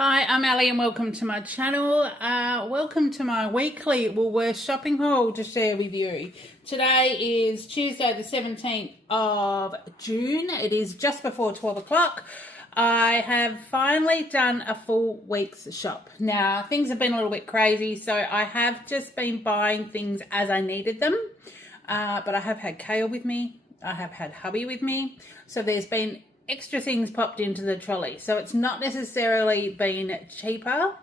Hi, I'm Ali and welcome to my channel. Welcome to my weekly Woolworths shopping haul to share with you. Today is Tuesday the 17th of June. It is just before 12 o'clock. I have finally done a full week's shop. Now, things have been a little bit crazy, so I have just been buying things as I needed them. But I have had Kale with me. I have had hubby with me. So there's been extra things popped into the trolley. So it's not necessarily been cheaper,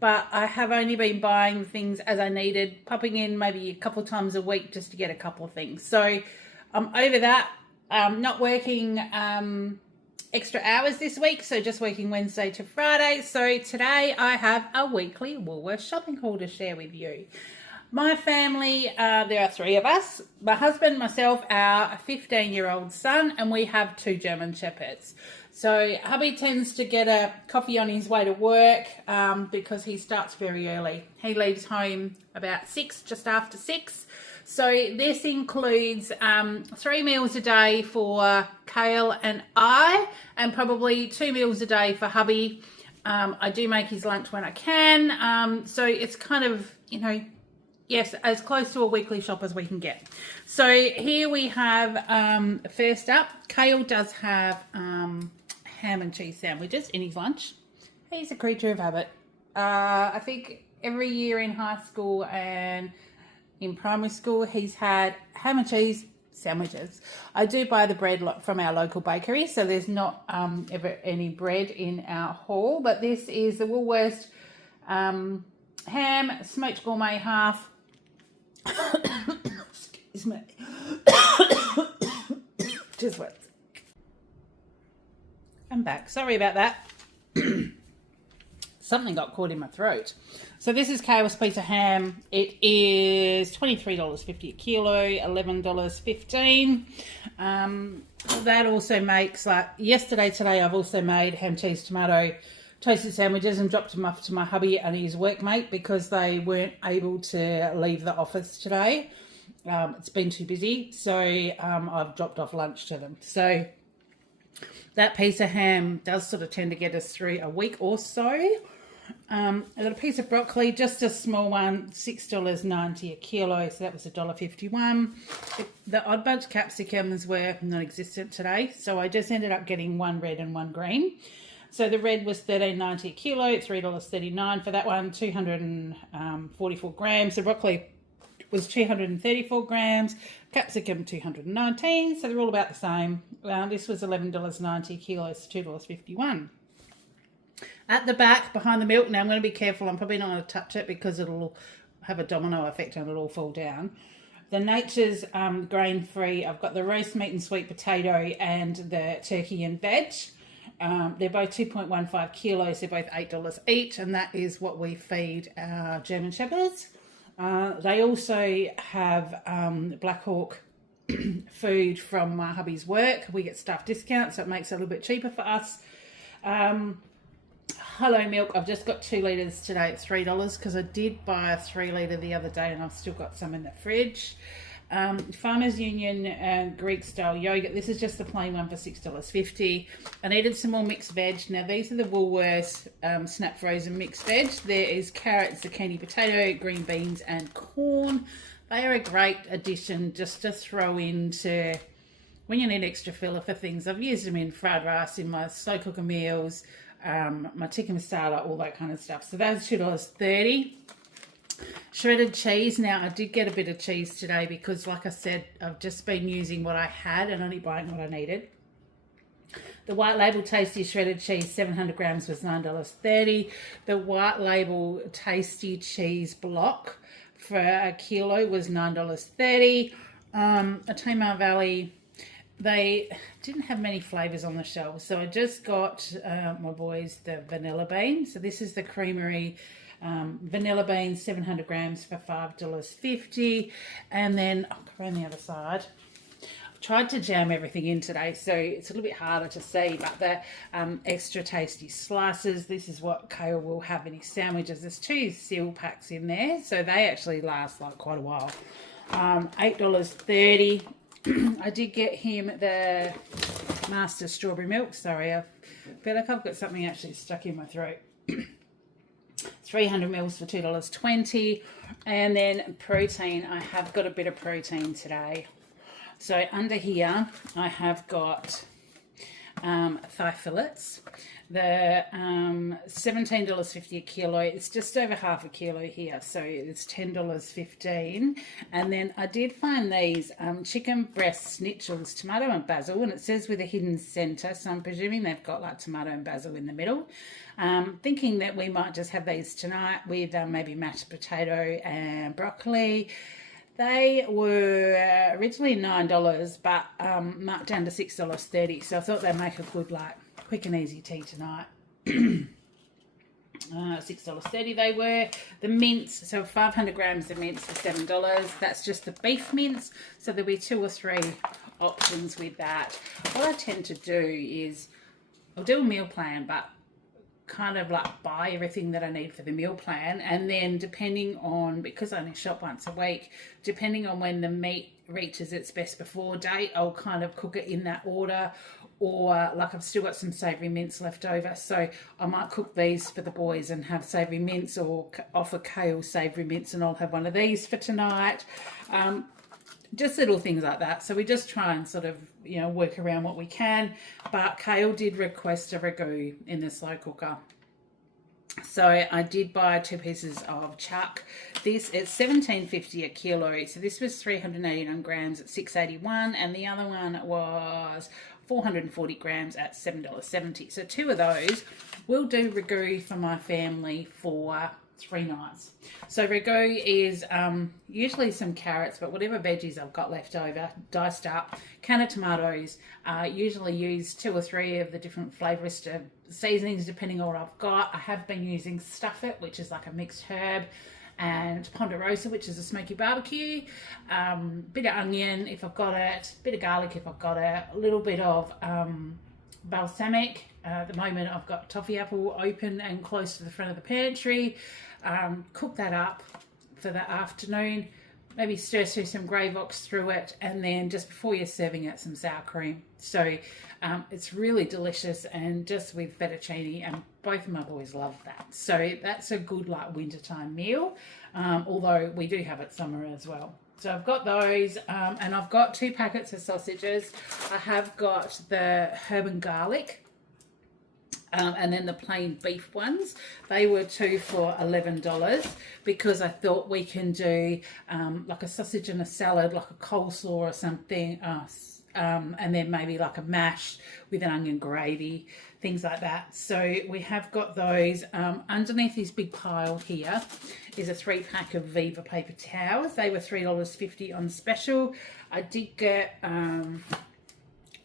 but I have only been buying things as I needed, popping in maybe a couple times a week just to get a couple of things. So I'm over that. Not working extra hours this week, so just working Wednesday to Friday. So today I have a weekly Woolworths shopping haul to share with you. My family, there are three of us, my husband, myself, our 15-year-old son, and we have two German Shepherds. So hubby tends to get a coffee on his way to work because he starts very early. He leaves home about 6, just after 6. So this includes 3 meals a day for Kale and I, and probably 2 meals a day for hubby. I do make his lunch when I can. So it's kind of, yes, as close to a weekly shop as we can get. So here we have, first up, Kale does have ham and cheese sandwiches in his lunch. He's a creature of habit. I think every year in high school and in primary school, he's had ham and cheese sandwiches. I do buy the bread from our local bakery, so there's not ever any bread in our haul, but this is the Woolworths ham smoked gourmet half. Excuse me. Just wait. I'm back. Sorry about that. Something got caught in my throat. So this is Kale's piece of ham. It is $23.50 a kilo, $11.15. That also makes, like today I've also made ham, cheese, tomato toasted sandwiches and dropped them off to my hubby and his workmate because they weren't able to leave the office today. It's been too busy, so I've dropped off lunch to them. So that piece of ham does sort of tend to get us through a week or so. I got a piece of broccoli, just a small one, $6.90 a kilo, so that was $1.51. The odd bunch capsicums were non-existent today, so I just ended up getting one red and one green. So the red was $13.90 a kilo, $3.39 for that one, 244 grams. The broccoli was 234 grams, capsicum 219, so they're all about the same. This was $11.90 a kilo, so $2.51. At the back, behind the milk, now I'm going to be careful, I'm probably not going to touch it because it'll have a domino effect and it'll all fall down. The Nature's grain-free, I've got the roast meat and sweet potato and the turkey and veg. They're both 2.15 kilos, they're both $8 each, and that is what we feed our German Shepherds. They also have Black Hawk food from my hubby's work. We get staff discounts, so it makes it a little bit cheaper for us. Hello milk, I've just got 2 litres today at $3 because I did buy a 3 litre the other day and I've still got some in the fridge. Farmers Union Greek style yogurt. This is just the plain one for $6.50. I needed some more mixed veg. Now these are the Woolworths snap frozen mixed veg. There is carrot, zucchini, potato, green beans and corn. They are a great addition just to throw into when you need extra filler for things. I've used them in fried rice, in my slow cooker meals, my tikka masala, all that kind of stuff. So that's $2.30. Shredded cheese. Now I did get a bit of cheese today because like I said, I've just been using what I had and only buying what I needed. The white label tasty shredded cheese 700 grams was $9.30. The white label tasty cheese block for a kilo was $9.30. At Tamar Valley, they didn't have many flavours on the shelves, so I just got my boys the vanilla bean. So this is the creamery vanilla beans, 700 grams for $5.50. And then I'll go around the other side. I've tried to jam everything in today, so it's a little bit harder to see, but the extra tasty slices, this is what Kale will have in his sandwiches. There's 2 seal packs in there, so they actually last like quite a while. $8.30. I did get him the Master strawberry milk. Sorry, I feel like I've got something actually stuck in my throat. 300 mils for $2.20. And then protein, I have got a bit of protein today. So under here, I have got thigh fillets. The $17.50 a kilo. It's just over half a kilo here, so it's $10.15. And then I did find these chicken breast schnitzel, tomato and basil, and it says with a hidden centre, so I'm presuming they've got like tomato and basil in the middle. Thinking that we might just have these tonight with maybe mashed potato and broccoli. They were originally $9, but marked down to $6.30. So I thought they'd make a good, like, quick and easy tea tonight. $6.30 they were. The mince, so 500 grams of mince for $7. That's just the beef mince. So there'll be 2 or 3 options with that. What I tend to do is, I'll do a meal plan, but kind of like buy everything that I need for the meal plan, and then depending on, because I only shop once a week, depending on when the meat reaches its best before date, I'll kind of cook it in that order. Or like I've still got some savoury mince left over, so I might cook these for the boys and have savoury mince, or offer kale savoury mince and I'll have one of these for tonight. Just little things like that. So we just try and sort of, you know, work around what we can. But Kale did request a ragu in the slow cooker. So I did buy 2 pieces of chuck. This is $17.50 a kilo. So this was 389 grams at $6.81, and the other one was 440 grams at $7.70. So 2 of those will do ragu for my family for 3 nights. So ragu is usually some carrots, but whatever veggies I've got left over, diced up, can of tomatoes, usually use 2 or 3 of the different Flavourista seasonings depending on what I've got. I have been using Stuff It, which is like a mixed herb, and Ponderosa, which is a smoky barbecue, bit of onion if I've got it, bit of garlic if I've got it, a little bit of balsamic. At the moment I've got toffee apple open and close to the front of the pantry. Cook that up for the afternoon, maybe stir some Gravox through it, and then just before you're serving it, some sour cream. So it's really delicious, and just with fettuccine, and both of my boys love that. So that's a good like wintertime meal, although we do have it summer as well. So I've got those, and I've got 2 packets of sausages. I have got the herb and garlic, and then the plain beef ones. They were 2 for $11, because I thought we can do like a sausage and a salad, like a coleslaw or something, and then maybe like a mash with an onion gravy, things like that. So we have got those. Underneath this big pile here is a 3-pack of Viva paper towels. They were $3.50 on special. I did get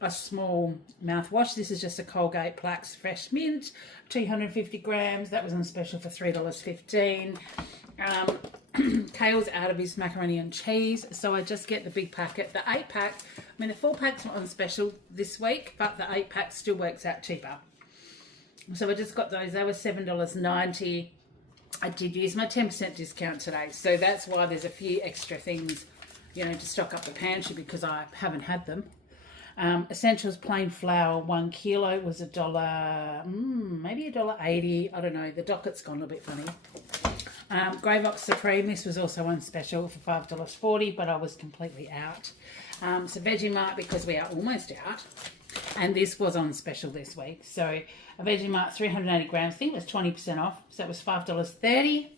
a small mouthwash. This is just a Colgate Plax Fresh Mint, 250 grams. That was on special for $3.15. Kale's out of his macaroni and cheese, so I just get the big packet, the 8-pack. I mean, the 4-packs were on special this week, but the 8-pack still works out cheaper. So I just got those. They were $7.90. I did use my 10% discount today, so that's why there's a few extra things, you know, to stock up the pantry, because I haven't had them. Essentials plain flour 1 kilo was $1, maybe $1.80. I don't know. The docket's gone a little bit funny. Gravox Supreme, this was also on special for $5.40, but I was completely out. So Vegemite, because we are almost out, and this was on special this week. So a Vegemite 380 grams, I think it was 20% off, so it was $5.30.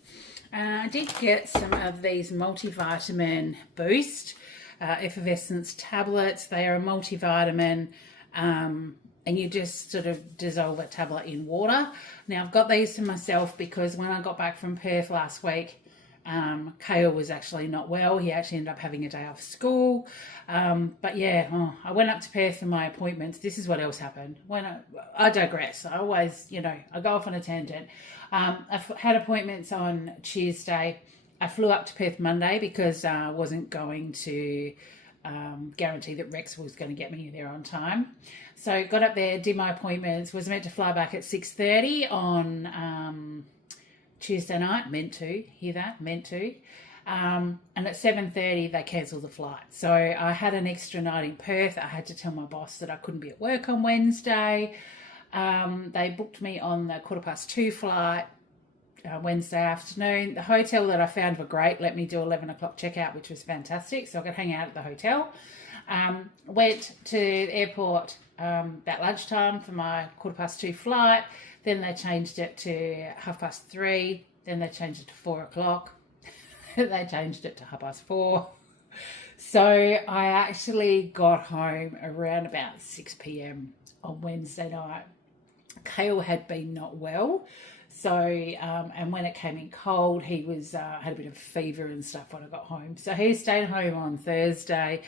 I did get some of these multivitamin boost effervescence tablets. They are a multivitamin, and you just sort of dissolve a tablet in water. Now I've got these to myself because when I got back from Perth last week, Kale was actually not well. He actually ended up having a day off school. But yeah, I went up to Perth for my appointments. This is what else happened. When I digress. I always, you know, I go off on a tangent. I had appointments on Tuesday. I flew up to Perth Monday because I wasn't going to guarantee that Rex was going to get me there on time. So got up there, did my appointments, was meant to fly back at 6:30 on Tuesday night, meant to, hear that, meant to. And at 7:30 they cancelled the flight. So I had an extra night in Perth. I had to tell my boss that I couldn't be at work on Wednesday. They booked me on the 2:15 flight Wednesday afternoon. The hotel that I found were great. Let me do 11 o'clock checkout, which was fantastic. So I could hang out at the hotel. Went to the airport about lunchtime for my 2:15 flight. Then they changed it to 3:30. Then they changed it to 4 o'clock. They changed it to 4:30. So I actually got home around about 6 p.m. on Wednesday night. Kale had been not well. So, and when it came in cold, he was had a bit of fever and stuff when I got home. So he stayed home on Thursday.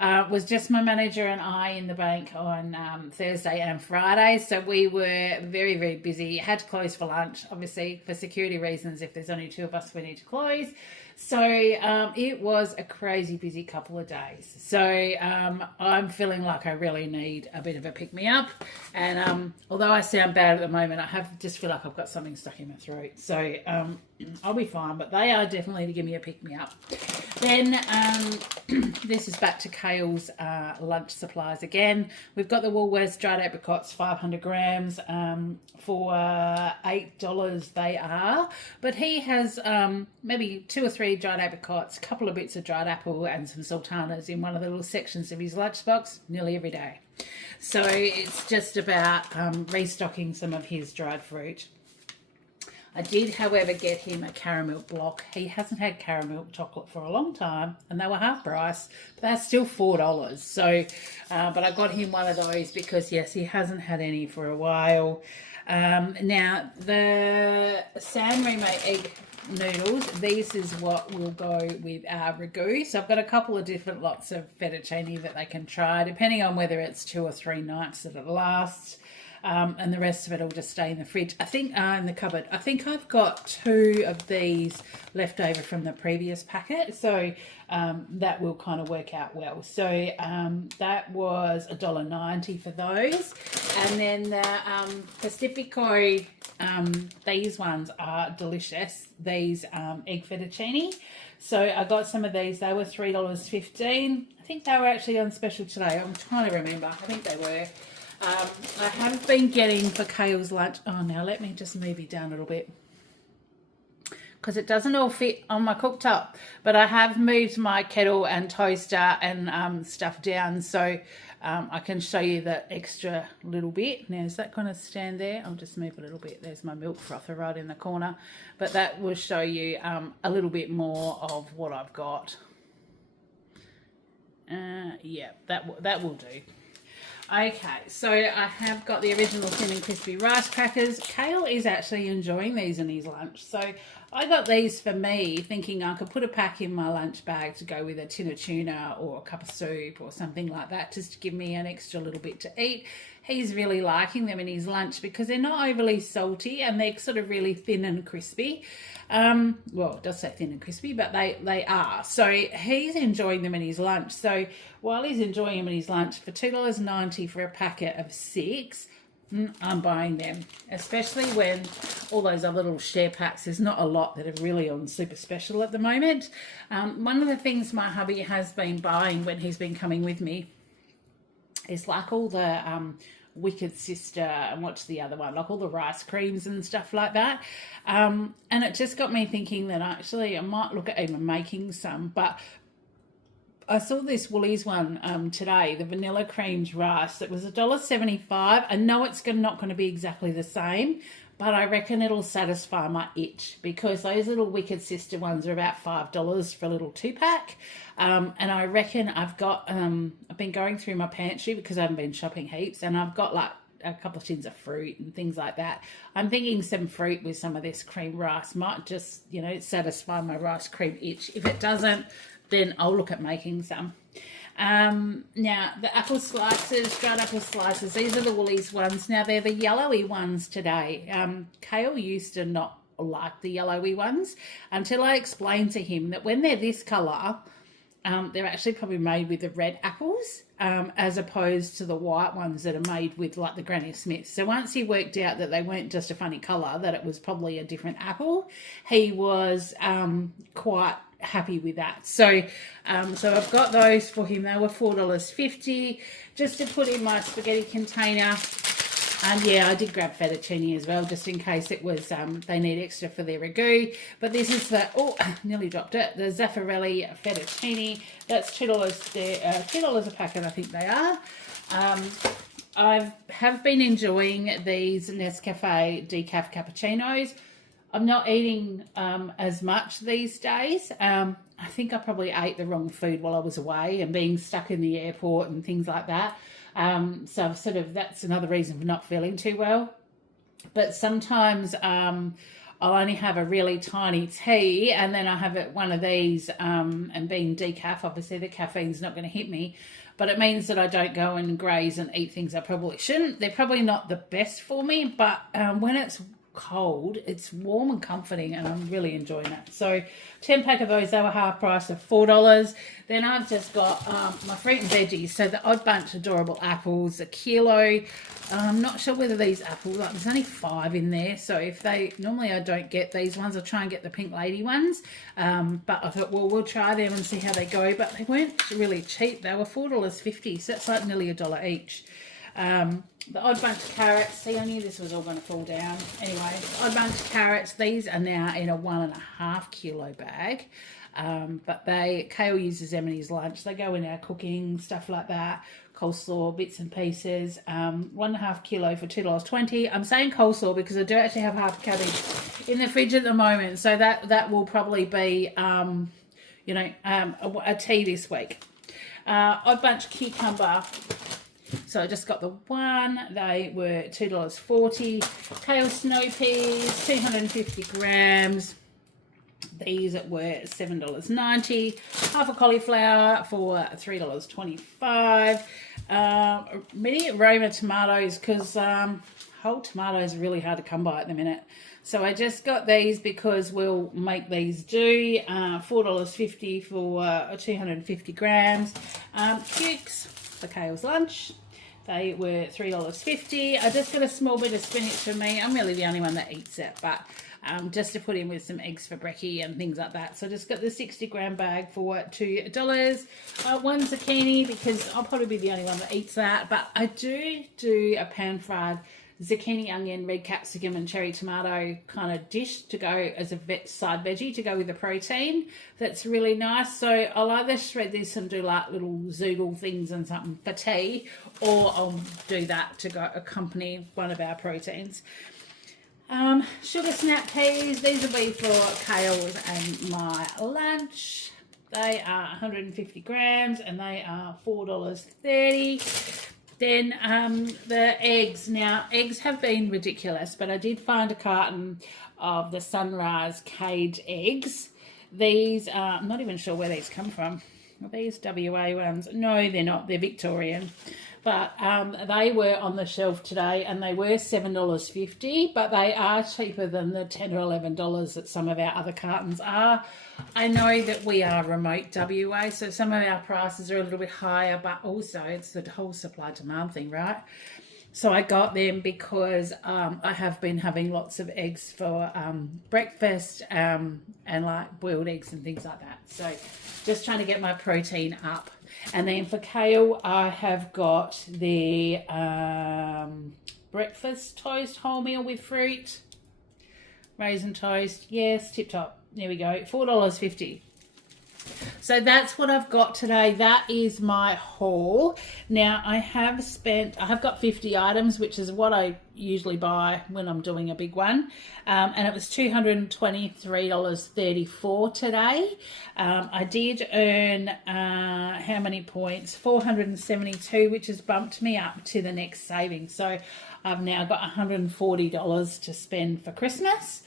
Was just my manager and I in the bank on Thursday and Friday. So we were very, very busy. Had to close for lunch, obviously, for security reasons. If there's only two of us, we need to close. So it was a crazy busy couple of days. So I'm feeling like I really need a bit of a pick-me-up. And although I sound bad at the moment, I just feel like I've got something stuck in my throat. So I'll be fine. But they are definitely to give me a pick-me-up. Then this is back to Kale's lunch supplies again. We've got the Woolworths dried apricots, 500 grams for $8 they are. But he has maybe 2 or 3 dried apricots, a couple of bits of dried apple and some sultanas in one of the little sections of his lunchbox nearly every day. So it's just about restocking some of his dried fruit. I did, however, get him a caramel block. He hasn't had caramel chocolate for a long time, and they were half price, but they're still $4. So, but I got him one of those because, yes, he hasn't had any for a while. Now, the San Remo egg noodles, these is what will go with our ragu. So I've got a couple of different lots of fettuccine that they can try, depending on whether it's 2 or 3 nights that it lasts. And the rest of it will just stay in the fridge. I think in the cupboard. I think I've got 2 of these left over from the previous packet. So that will kind of work out well. So that was $1.90 for those. And then the Pacifico, these ones are delicious. These egg fettuccine. So I got some of these. They were $3.15. I think they were actually on special today. I'm trying to remember. I think they were. I have been getting for Kale's lunch. Oh, now let me just move you down a little bit because it doesn't all fit on my cooktop. But I have moved my kettle and toaster and stuff down so I can show you that extra little bit. Now, is that going to stand there? I'll just move a little bit. There's my milk frother right in the corner. But that will show you a little bit more of what I've got. Yeah, that will do. Okay, so I have got the original thin and crispy rice crackers. Kale is actually enjoying these in his lunch. So I got these for me, thinking I could put a pack in my lunch bag to go with a tin of tuna or a cup of soup or something like that, just to give me an extra little bit to eat. He's really liking them in his lunch because they're not overly salty and they're sort of really thin and crispy. Well, it does say thin and crispy, but they are. So he's enjoying them in his lunch. So while he's enjoying them in his lunch, for $2.90 for a packet of 6, I'm buying them, especially when all those other little share packs, there's not a lot that are really on super special at the moment. One of the things my hubby has been buying when he's been coming with me is like all the Wicked Sister and what's the other one, like all the rice creams and stuff like that. And it just got me thinking that actually I might look at even making some, but I saw this Woolies one today, the vanilla creamed rice. It was $1.75. I know it's not going to be exactly the same, but I reckon it'll satisfy my itch because those little Wicked Sister ones are about $5 for a little 2-pack. And I reckon I've been going through my pantry because I haven't been shopping heaps, and I've got like a couple of tins of fruit and things like that. I'm thinking some fruit with some of this cream rice might just, satisfy my rice cream itch. If it doesn't, then I'll look at making some. Now, the apple slices, dried apple slices, these are the Woolies ones. Now, they're the yellowy ones today. Kale used to not like the yellowy ones until I explained to him that when they're this colour, they're actually probably made with the red apples as opposed to the white ones that are made with like the Granny Smiths. So once he worked out that they weren't just a funny colour, that it was probably a different apple, he was quite happy with that. So I've got those for him. They were $4.50 just to put in my spaghetti container. And yeah, I did grab fettuccine as well, just in case it was they need extra for their ragu. But this is the, oh, nearly dropped it, the Zaffarelli fettuccine. That's $2 there, $2 a packet, I think they are. I have been enjoying these Nescafe decaf cappuccinos. I'm not eating as much these days. I think I probably ate the wrong food while I was away and being stuck in the airport and things like that. So sort of that's another reason for not feeling too well. But sometimes I'll only have a really tiny tea and then I have one of these and being decaf, obviously the caffeine's not going to hit me. But it means that I don't go and graze and eat things I probably shouldn't. They're probably not the best for me, but when it's cold, it's warm and comforting and I'm really enjoying it. So 10 pack of those, they were half price of $4. Then I've just got my fruit and veggies. So the Odd Bunch Adorable Apples, a kilo. I'm not sure whether these apples, like, there's only 5 in there. So if they, normally I don't get these ones. I try and get the Pink Lady ones. But I thought, well, we'll try them and see how they go. But they weren't really cheap. They were $4.50. So that's like nearly $1 each. The Odd Bunch of carrots, see, I knew this was all going to fall down. Anyway, Odd Bunch of carrots, these are now in a 1.5 kilo bag. But Kale uses them in his lunch. They go in our cooking, stuff like that. Coleslaw, bits and pieces. 1.5 kilo for $2.20. I'm saying coleslaw because I do actually have half a cabbage in the fridge at the moment. So that will probably be, you know, a tea this week. Odd Bunch cucumber. So I just got the one. They were $2.40. Kale snow peas, 250 grams. These were $7.90. Half a cauliflower for $3.25. Mini Roma tomatoes, because whole tomatoes are really hard to come by at the minute. So I just got these because we'll make these do. $4.50 for 250 grams. Cukes for Kale's lunch. They were $3.50. I just got a small bit of spinach for me. I'm really the only one that eats it, but just to put in with some eggs for brekkie and things like that. So I just got the 60 gram bag for $2. One zucchini because I'll probably be the only one that eats that. But I do a pan-fried zucchini, onion, red capsicum and cherry tomato kind of dish to go as a side veggie to go with the protein. That's really nice. So I'll either shred this and do like little zoodle things and something for tea, or I'll do that to go accompany one of our proteins. Sugar snap peas, these will be for Kale's and my lunch. They are 150 grams and they are $4.30. Then the eggs. Now, eggs have been ridiculous, but I did find a carton of the Sunrise cage eggs. These are, I'm not even sure where these come from. Are these WA ones? No, they're not. They're Victorian. But they were on the shelf today and they were $7.50, but they are cheaper than the $10 or $11 that some of our other cartons are. I know that we are remote WA, so some of our prices are a little bit higher, but also it's the whole supply demand thing, right? So I got them because I have been having lots of eggs for breakfast and like boiled eggs and things like that. So just trying to get my protein up. And then for Kale, I have got the breakfast toast wholemeal with fruit, raisin toast. Yes, tip top. There we go. $4.50. So that's what I've got today. That is my haul. Now I have got 50 items, which is what I usually buy when I'm doing a big one. And it was $223.34 today. I did earn, how many points? 472, which has bumped me up to the next saving. So I've now got $140 to spend for Christmas,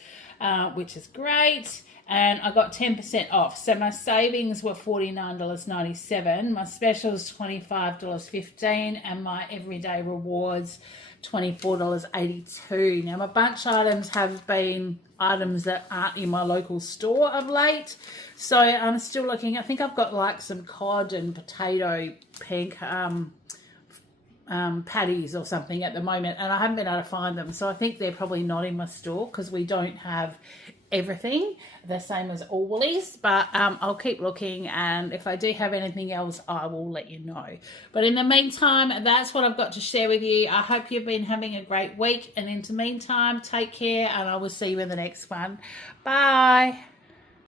which is great. And I got 10% off. So my savings were $49.97. My specials $25.15. And my everyday rewards $24.82. Now my bunch items have been items that aren't in my local store of late. So I'm still looking. I think I've got like some cod and potato patties or something at the moment, and I haven't been able to find them. So I think they're probably not in my store because we don't have everything the same as all Woolies, but I'll keep looking, and if I do have anything else I will let you know. But in the meantime, that's what I've got to share with you. I hope you've been having a great week, and in the meantime, take care, and I will see you in the next one. Bye.